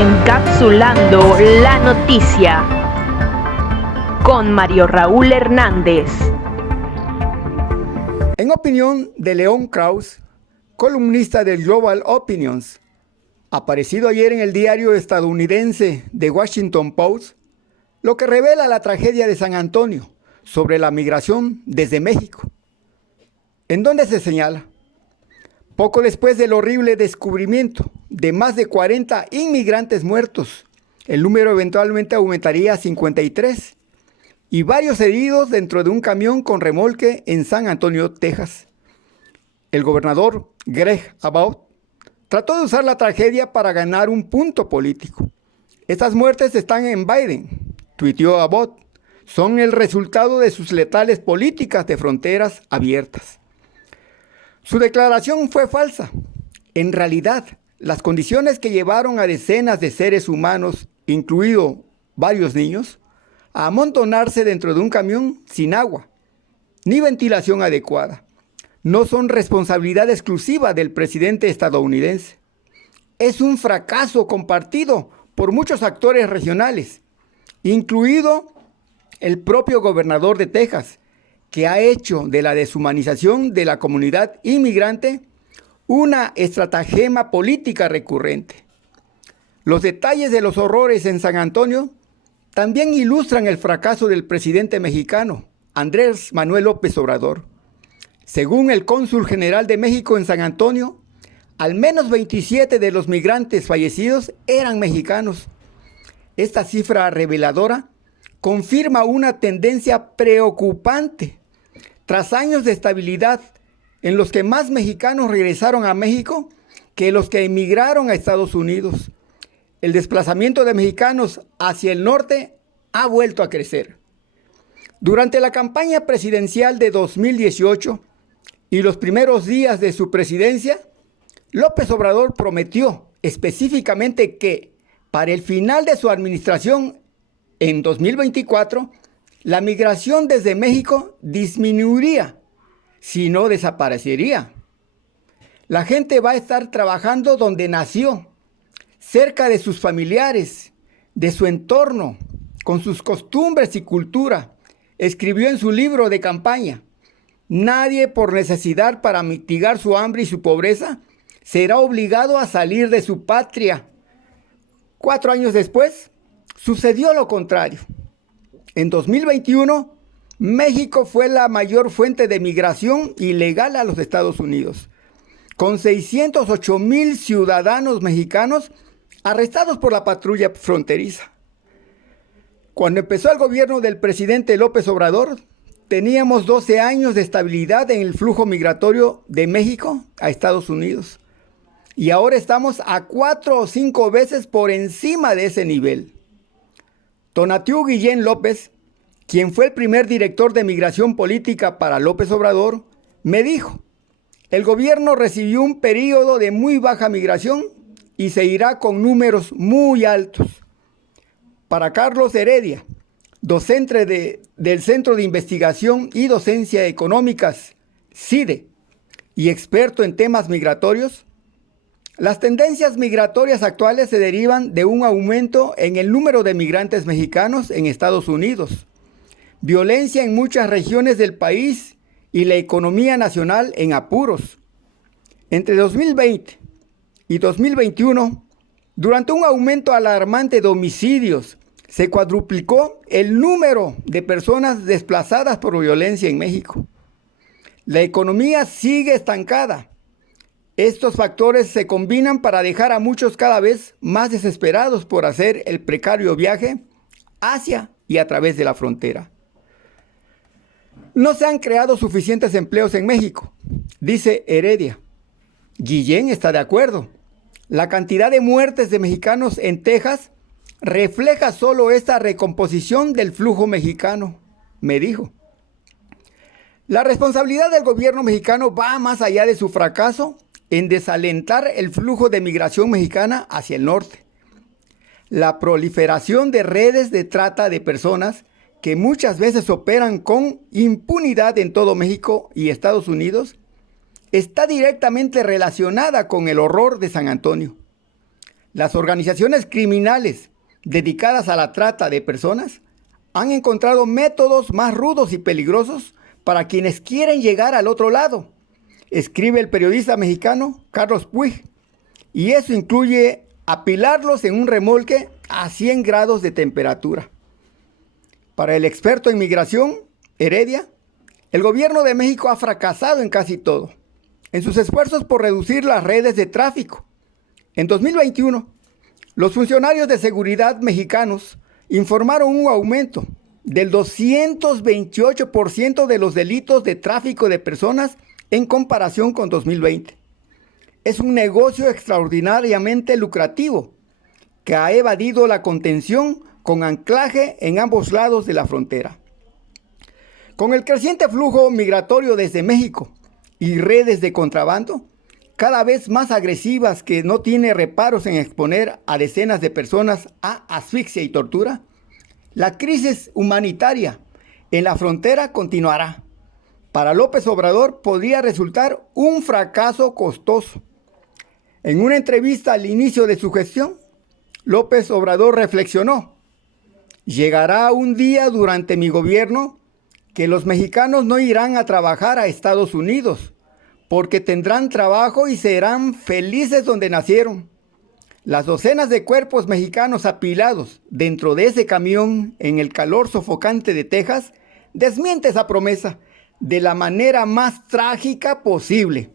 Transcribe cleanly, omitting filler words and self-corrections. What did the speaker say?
Encapsulando la noticia con Mario Raúl Hernández. En opinión de Leon Krauss, columnista del Global Opinions, aparecido ayer en el diario estadounidense The Washington Post, lo que revela la tragedia de San Antonio sobre la migración desde México, en donde se señala: poco después del horrible descubrimiento de más de 40 inmigrantes muertos, el número eventualmente aumentaría a 53 y varios heridos dentro de un camión con remolque en San Antonio, Texas. El gobernador Greg Abbott trató de usar la tragedia para ganar un punto político. Estas muertes están en Biden, tuiteó Abbott, son el resultado de sus letales políticas de fronteras abiertas. Su declaración fue falsa. En realidad, las condiciones que llevaron a decenas de seres humanos, incluidos varios niños, a amontonarse dentro de un camión sin agua ni ventilación adecuada, no son responsabilidad exclusiva del presidente estadounidense. Es un fracaso compartido por muchos actores regionales, incluido el propio gobernador de Texas, que ha hecho de la deshumanización de la comunidad inmigrante una estratagema política recurrente. Los detalles de los horrores en San Antonio también ilustran el fracaso del presidente mexicano, Andrés Manuel López Obrador. Según el cónsul general de México en San Antonio, al menos 27 de los migrantes fallecidos eran mexicanos. Esta cifra reveladora confirma una tendencia preocupante. Tras años de estabilidad en los que más mexicanos regresaron a México que los que emigraron a Estados Unidos, el desplazamiento de mexicanos hacia el norte ha vuelto a crecer. Durante la campaña presidencial de 2018 y los primeros días de su presidencia, López Obrador prometió específicamente que para el final de su administración, en 2024, la migración desde México disminuiría, si no desaparecería. La gente va a estar trabajando donde nació, cerca de sus familiares, de su entorno, con sus costumbres y cultura. Escribió en su libro de campaña: nadie por necesidad para mitigar su hambre y su pobreza será obligado a salir de su patria. 4 años después, sucedió lo contrario. En 2021, México fue la mayor fuente de migración ilegal a los Estados Unidos, con 608,000 ciudadanos mexicanos arrestados por la patrulla fronteriza. Cuando empezó el gobierno del presidente López Obrador, teníamos 12 años de estabilidad en el flujo migratorio de México a Estados Unidos. Y ahora estamos a 4 o 5 veces por encima de ese nivel. Tonatiuh Guillén López, quien fue el primer director de migración política para López Obrador, me dijo: el gobierno recibió un periodo de muy baja migración y se irá con números muy altos. Para Carlos Heredia, docente del Centro de Investigación y Docencia Económicas, CIDE, y experto en temas migratorios, las tendencias migratorias actuales se derivan de un aumento en el número de migrantes mexicanos en Estados Unidos, violencia en muchas regiones del país y la economía nacional en apuros. Entre 2020 y 2021, durante un aumento alarmante de homicidios, se cuadruplicó el número de personas desplazadas por violencia en México. La economía sigue estancada. Estos factores se combinan para dejar a muchos cada vez más desesperados por hacer el precario viaje hacia y a través de la frontera. No se han creado suficientes empleos en México, dice Heredia. Guillén está de acuerdo. La cantidad de muertes de mexicanos en Texas refleja solo esta recomposición del flujo mexicano, me dijo. La responsabilidad del gobierno mexicano va más allá de su fracaso en desalentar el flujo de migración mexicana hacia el norte. La proliferación de redes de trata de personas que muchas veces operan con impunidad en todo México y Estados Unidos está directamente relacionada con el horror de San Antonio. Las organizaciones criminales dedicadas a la trata de personas han encontrado métodos más rudos y peligrosos para quienes quieren llegar al otro lado, escribe el periodista mexicano Carlos Puig, y eso incluye apilarlos en un remolque a 100 grados de temperatura. Para el experto en migración, Heredia, el gobierno de México ha fracasado en casi todo, en sus esfuerzos por reducir las redes de tráfico. En 2021, los funcionarios de seguridad mexicanos informaron un aumento del 228% de los delitos de tráfico de personas en comparación con 2020. Es un negocio extraordinariamente lucrativo que ha evadido la contención con anclaje en ambos lados de la frontera. Con el creciente flujo migratorio desde México y redes de contrabando, cada vez más agresivas que no tiene reparos en exponer a decenas de personas a asfixia y tortura, la crisis humanitaria en la frontera continuará. Para López Obrador podría resultar un fracaso costoso. En una entrevista al inicio de su gestión, López Obrador reflexionó: llegará un día durante mi gobierno que los mexicanos no irán a trabajar a Estados Unidos, porque tendrán trabajo y serán felices donde nacieron. Las docenas de cuerpos mexicanos apilados dentro de ese camión en el calor sofocante de Texas desmiente esa promesa de la manera más trágica posible.